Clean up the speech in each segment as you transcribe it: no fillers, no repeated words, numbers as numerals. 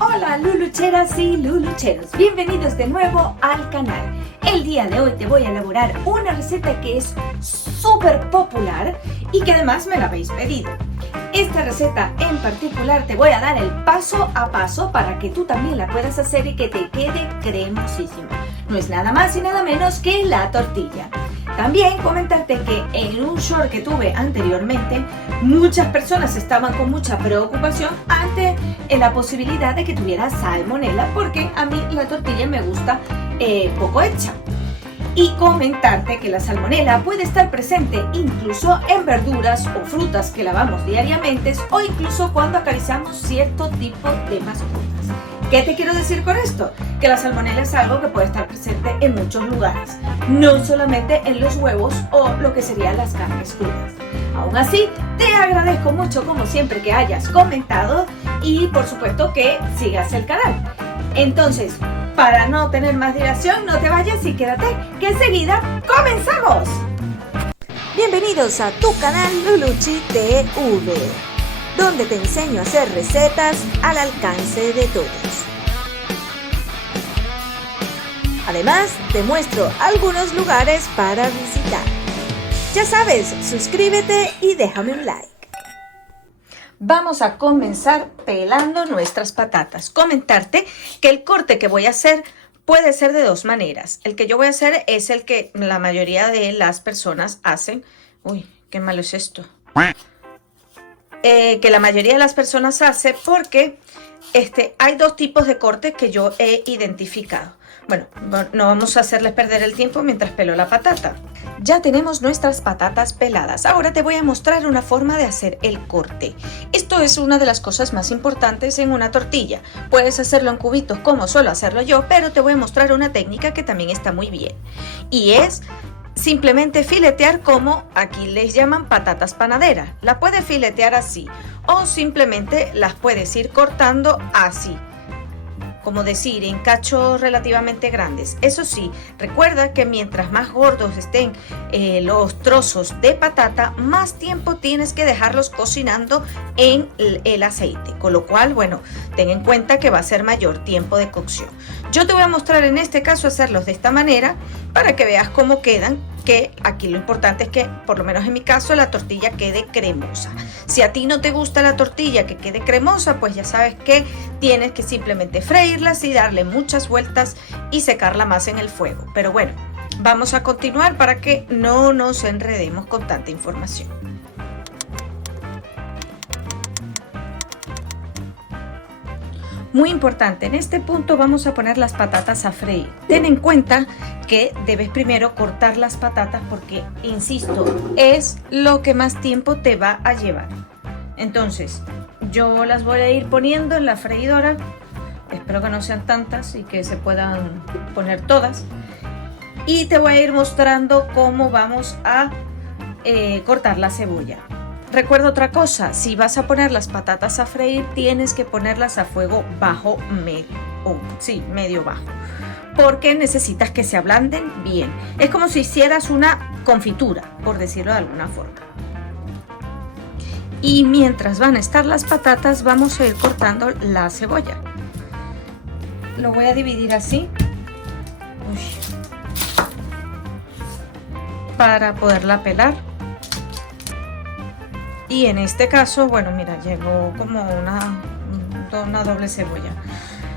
Hola lulucheras y lulucheros, bienvenidos de nuevo al canal. El día de hoy te voy a elaborar una receta que es súper popular y que además me la habéis pedido. Esta receta en particular te voy a dar el paso a paso para que tú también la puedas hacer y que te quede cremosísima. No es nada más y nada menos que la tortilla. También comentarte que en un short que tuve anteriormente, muchas personas estaban con mucha preocupación ante la posibilidad de que tuviera salmonela, porque a mí la tortilla me gusta poco hecha. Y comentarte que la salmonela puede estar presente incluso en verduras o frutas que lavamos diariamente o incluso cuando acariciamos cierto tipo de mascotas. ¿Qué te quiero decir con esto? Que la salmonela es algo que puede estar presente en muchos lugares, no solamente en los huevos o lo que serían las carnes crudas. Aún así, te agradezco mucho como siempre que hayas comentado y por supuesto que sigas el canal. Entonces, para no tener más dilación, no te vayas y quédate, que enseguida comenzamos. Bienvenidos a tu canal Luluchi TV, donde te enseño a hacer recetas al alcance de todos. Además, te muestro algunos lugares para visitar. Ya sabes, suscríbete y déjame un like. Vamos a comenzar pelando nuestras patatas. Comentarte que el corte que voy a hacer puede ser de dos maneras. El que yo voy a hacer es el que la mayoría de las personas hacen. Uy, qué malo es esto. Que la mayoría de las personas hace porque hay dos tipos de cortes que yo he identificado. Bueno, no vamos a hacerles perder el tiempo mientras pelo la patata. Ya tenemos nuestras patatas peladas. Ahora te voy a mostrar una forma de hacer el corte. Esto es una de las cosas más importantes en una tortilla. Puedes hacerlo en cubitos como suelo hacerlo yo, pero te voy a mostrar una técnica que también está muy bien. Y es simplemente filetear, como aquí les llaman patatas panaderas. La puedes filetear así o simplemente las puedes ir cortando así, como decir, en cachos relativamente grandes. Eso sí, recuerda que mientras más gordos estén los trozos de patata, más tiempo tienes que dejarlos cocinando en el aceite, con lo cual, bueno, ten en cuenta que va a ser mayor tiempo de cocción. Yo te voy a mostrar en este caso hacerlos de esta manera para que veas cómo quedan, que aquí lo importante es que, por lo menos en mi caso, la tortilla quede cremosa. Si a ti no te gusta la tortilla que quede cremosa, pues ya sabes que tienes que simplemente freírlas y darle muchas vueltas y secarla más en el fuego. Pero bueno, vamos a continuar para que no nos enredemos con tanta información. Muy importante, en este punto vamos a poner las patatas a freír. Ten en cuenta que debes primero cortar las patatas porque, insisto, es lo que más tiempo te va a llevar. Entonces, yo las voy a ir poniendo en la freidora. Espero que no sean tantas y que se puedan poner todas. Y te voy a ir mostrando cómo vamos a cortar la cebolla. Recuerda otra cosa, si vas a poner las patatas a freír, tienes que ponerlas a fuego bajo, medio bajo, porque necesitas que se ablanden bien. Es como si hicieras una confitura, por decirlo de alguna forma. Y mientras van a estar las patatas, vamos a ir cortando la cebolla. Lo voy a dividir así, para poderla pelar. Y en este caso, bueno, mira, llevo como una doble cebolla.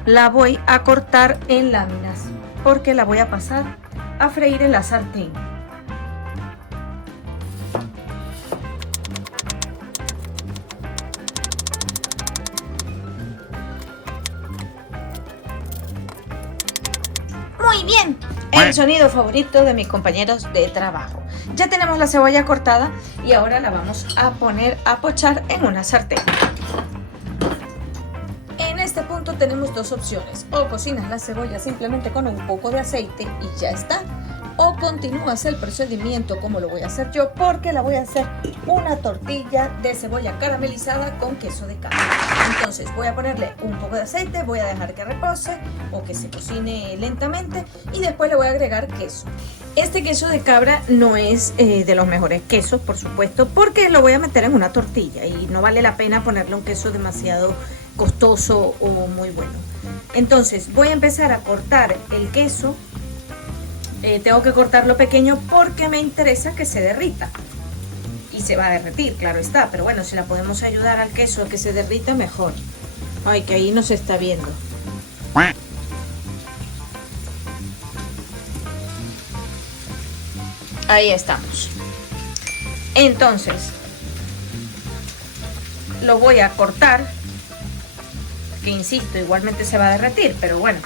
La voy a cortar en láminas porque la voy a pasar a freír en la sartén. Muy bien, el sonido favorito de mis compañeros de trabajo. Ya tenemos la cebolla cortada y ahora la vamos a poner a pochar en una sartén. En este punto tenemos dos opciones: o cocinas la cebolla simplemente con un poco de aceite y ya está, o continúas el procedimiento como lo voy a hacer yo, porque la voy a hacer una tortilla de cebolla caramelizada con queso de cabra. Entonces voy a ponerle un poco de aceite, voy a dejar que repose o que se cocine lentamente y después le voy a agregar queso. Este queso de cabra no es de los mejores quesos, por supuesto, porque lo voy a meter en una tortilla y no vale la pena ponerle un queso demasiado costoso o muy bueno. Entonces voy a empezar a cortar el queso. Tengo que cortarlo pequeño porque me interesa que se derrita. Y se va a derretir, claro está. Pero bueno, si la podemos ayudar al queso a que se derrita, mejor. Ay, que ahí no se está viendo. Ahí estamos. Entonces lo voy a cortar, que insisto, igualmente se va a derretir, pero bueno.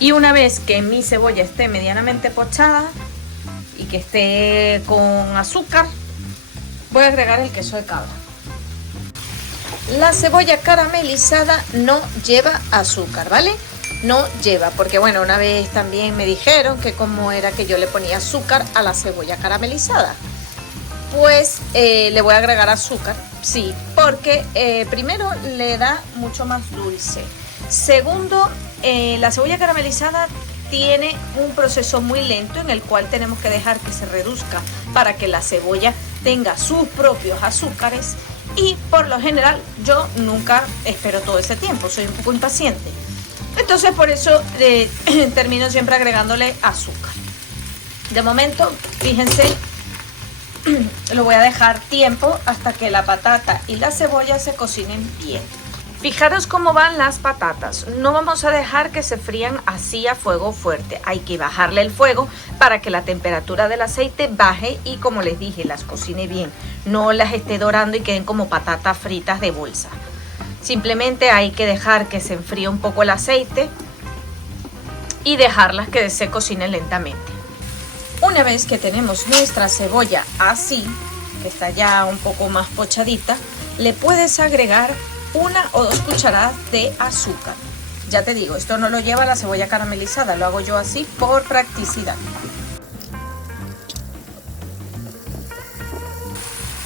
Y una vez que mi cebolla esté medianamente pochada y que esté con azúcar, voy a agregar el queso de cabra. La cebolla caramelizada no lleva azúcar, ¿vale? No lleva, porque bueno, una vez también me dijeron que cómo era que yo le ponía azúcar a la cebolla caramelizada. Pues le voy a agregar azúcar, sí, porque primero le da mucho más dulce. Segundo, la cebolla caramelizada tiene un proceso muy lento en el cual tenemos que dejar que se reduzca para que la cebolla tenga sus propios azúcares, y por lo general yo nunca espero todo ese tiempo, soy un poco impaciente. Entonces por eso termino siempre agregándole azúcar. De momento, fíjense, lo voy a dejar tiempo hasta que la patata y la cebolla se cocinen bien. Fijaros cómo van las patatas. No vamos a dejar que se frían así a fuego fuerte. Hay que bajarle el fuego para que la temperatura del aceite baje y, como les dije, las cocine bien. No las esté dorando y queden como patatas fritas de bolsa. Simplemente hay que dejar que se enfríe un poco el aceite y dejarlas que se cocinen lentamente. Una vez que tenemos nuestra cebolla así, que está ya un poco más pochadita, le puedes agregar 1 o 2 cucharadas de azúcar. Ya te digo, esto no lo lleva la cebolla caramelizada, lo hago yo así por practicidad.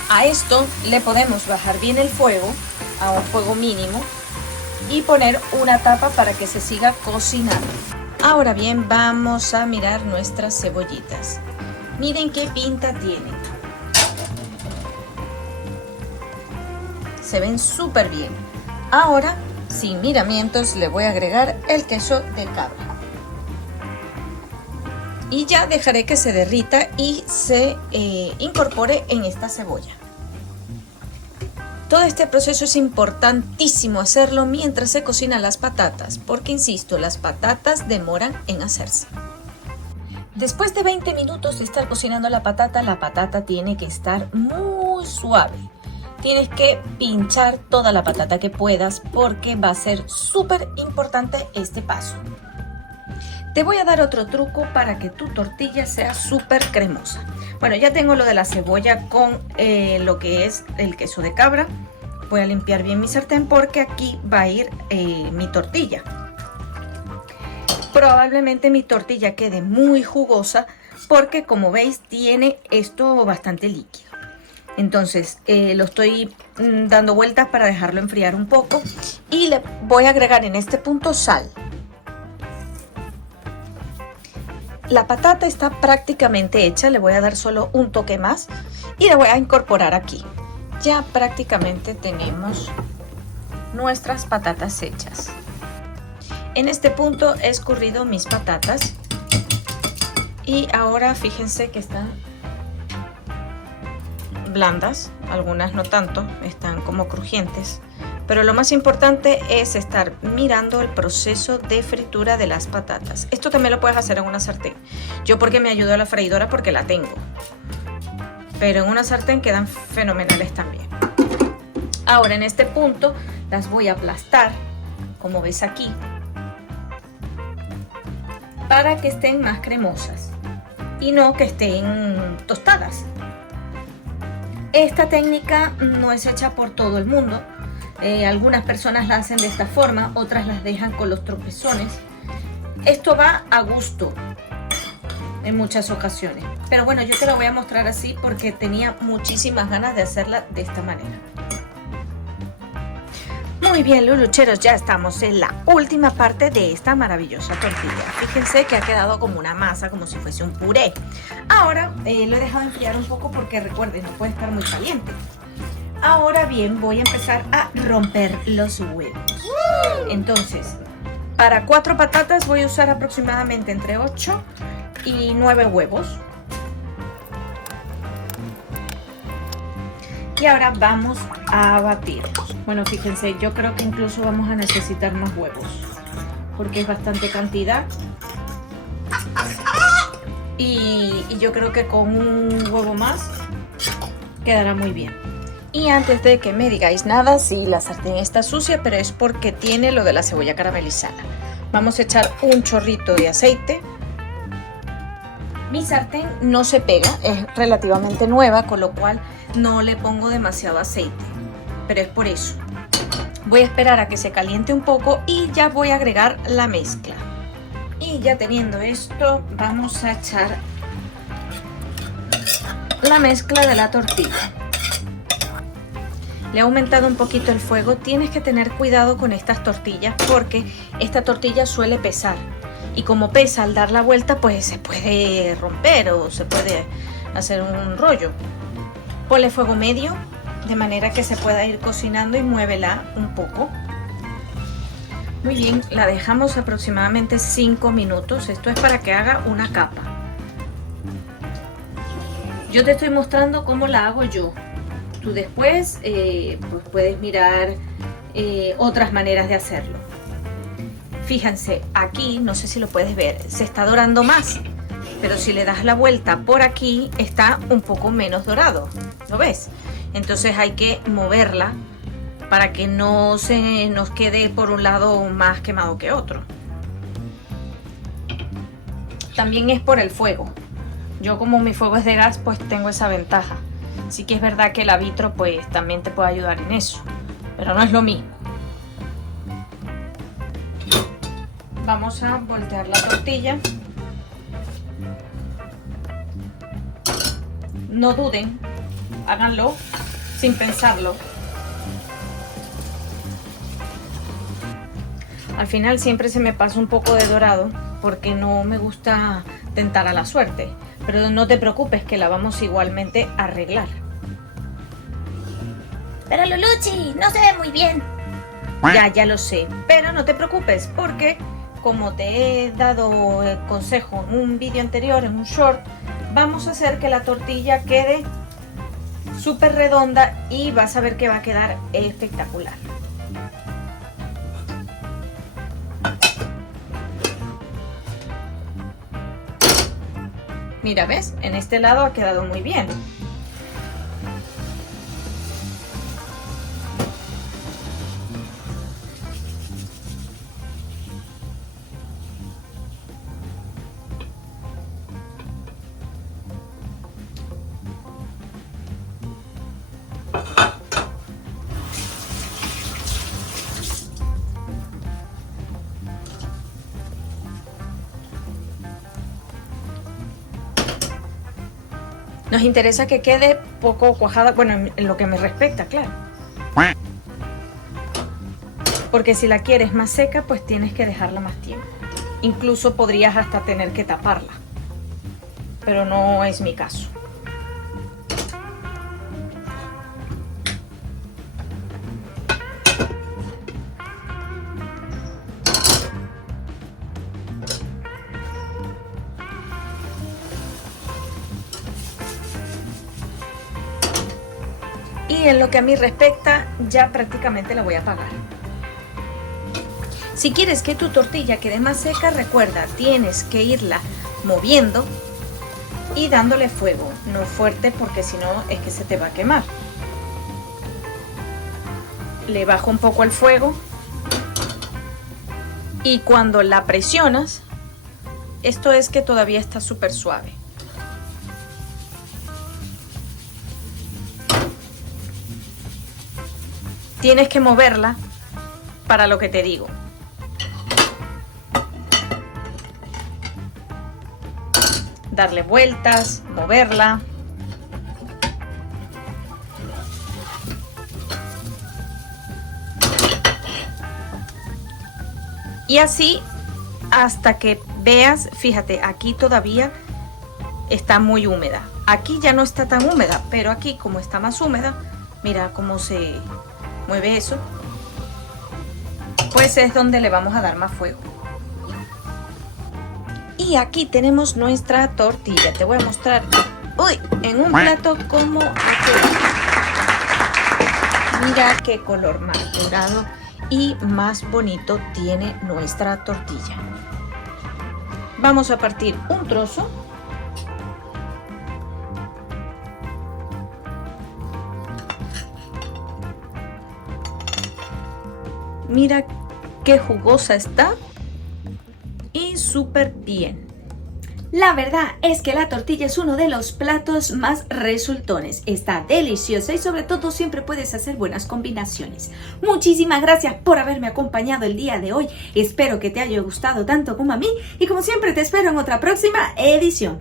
A esto le podemos bajar bien el fuego a un fuego mínimo y poner una tapa para que se siga cocinando. Ahora bien, vamos a mirar nuestras cebollitas. Miren qué pinta tienen. Se ven súper bien. Ahora, sin miramientos, le voy a agregar el queso de cabra. Y ya dejaré que se derrita y se incorpore en esta cebolla. Todo este proceso es importantísimo hacerlo mientras se cocinan las patatas, porque insisto, las patatas demoran en hacerse. Después de 20 minutos de estar cocinando la patata tiene que estar muy suave. Tienes que pinchar toda la patata que puedas porque va a ser súper importante este paso. Te voy a dar otro truco para que tu tortilla sea súper cremosa. Bueno, ya tengo lo de la cebolla con lo que es el queso de cabra. Voy a limpiar bien mi sartén porque aquí va a ir mi tortilla. Probablemente mi tortilla quede muy jugosa porque, como veis, tiene esto bastante líquido. Entonces lo estoy dando vueltas para dejarlo enfriar un poco y le voy a agregar en este punto sal. La patata está prácticamente hecha, le voy a dar solo un toque más y la voy a incorporar aquí. Ya prácticamente tenemos nuestras patatas hechas. En este punto he escurrido mis patatas y ahora fíjense que están blandas, algunas no tanto, están como crujientes. Pero lo más importante es estar mirando el proceso de fritura de las patatas. Esto también lo puedes hacer en una sartén. Yo porque me ayudó a la freidora porque la tengo. Pero en una sartén quedan fenomenales también. Ahora en este punto las voy a aplastar, como ves aquí, para que estén más cremosas y no que estén tostadas. Esta técnica no es hecha por todo el mundo. Algunas personas la hacen de esta forma, otras las dejan con los tropezones. Esto va a gusto en muchas ocasiones, pero bueno, yo te lo voy a mostrar así porque tenía muchísimas ganas de hacerla de esta manera. Muy bien, lulucheros, ya estamos en la última parte de esta maravillosa tortilla. Fíjense que ha quedado como una masa, como si fuese un puré. Ahora lo he dejado enfriar un poco porque recuerden, no puede estar muy caliente. Ahora bien, voy a empezar a romper los huevos. Entonces, para 4 patatas voy a usar aproximadamente entre 8 y 9 huevos. Y ahora vamos a batirlos. Bueno, fíjense, yo creo que incluso vamos a necesitar más huevos, porque es bastante cantidad. Y yo creo que con un huevo más quedará muy bien. Y antes de que me digáis nada, sí, la sartén está sucia, pero es porque tiene lo de la cebolla caramelizada. Vamos a echar un chorrito de aceite. Mi sartén no se pega, es relativamente nueva, con lo cual no le pongo demasiado aceite, pero es por eso. Voy a esperar a que se caliente un poco y ya voy a agregar la mezcla. Y ya teniendo esto, vamos a echar la mezcla de la tortilla. Le he aumentado un poquito el fuego. Tienes que tener cuidado con estas tortillas porque esta tortilla suele pesar. Y como pesa, al dar la vuelta, pues se puede romper o se puede hacer un rollo. Ponle fuego medio, de manera que se pueda ir cocinando y muévela un poco. Muy bien, la dejamos aproximadamente 5 minutos. Esto es para que haga una capa. Yo te estoy mostrando cómo la hago yo. Tú después pues puedes mirar otras maneras de hacerlo. Fíjense, aquí, no sé si lo puedes ver, se está dorando más. Pero si le das la vuelta por aquí, está un poco menos dorado. ¿Lo ves? Entonces hay que moverla para que no se nos quede por un lado más quemado que otro. También es por el fuego. Yo, como mi fuego es de gas, pues tengo esa ventaja. Sí que es verdad que el vitro pues también te puede ayudar en eso, pero no es lo mismo. Vamos a voltear la tortilla. No duden, háganlo sin pensarlo. Al final siempre se me pasa un poco de dorado porque no me gusta tentar a la suerte. Pero no te preocupes, que la vamos igualmente a arreglar. Pero Luluchi, no se ve muy bien. Ya lo sé, pero no te preocupes porque, como te he dado el consejo en un vídeo anterior, en un short, vamos a hacer que la tortilla quede súper redonda y vas a ver que va a quedar espectacular. Mira, ¿ves? En este lado ha quedado muy bien. Nos interesa que quede poco cuajada, bueno, en lo que me respecta, claro. Porque si la quieres más seca, pues tienes que dejarla más tiempo. Incluso podrías hasta tener que taparla. Pero no es mi caso. Y en lo que a mí respecta, ya prácticamente la voy a apagar. Si quieres que tu tortilla quede más seca, recuerda, tienes que irla moviendo y dándole fuego. No fuerte, porque si no es que se te va a quemar. Le bajo un poco el fuego y cuando la presionas, esto es que todavía está súper suave. Tienes que moverla para lo que te digo. Darle vueltas, moverla. Y así hasta que veas, fíjate, aquí todavía está muy húmeda. Aquí ya no está tan húmeda, pero aquí, como está más húmeda, Mira cómo se mueve eso. Pues es donde le vamos a dar más fuego. Y aquí tenemos nuestra tortilla. Te voy a mostrar, en un plato cómo ha quedado. Mira qué color más dorado y más bonito tiene nuestra tortilla. Vamos a partir un trozo. Mira qué jugosa está y súper bien. La verdad es que la tortilla es uno de los platos más resultones. Está deliciosa y sobre todo siempre puedes hacer buenas combinaciones. Muchísimas gracias por haberme acompañado el día de hoy. Espero que te haya gustado tanto como a mí y como siempre te espero en otra próxima edición.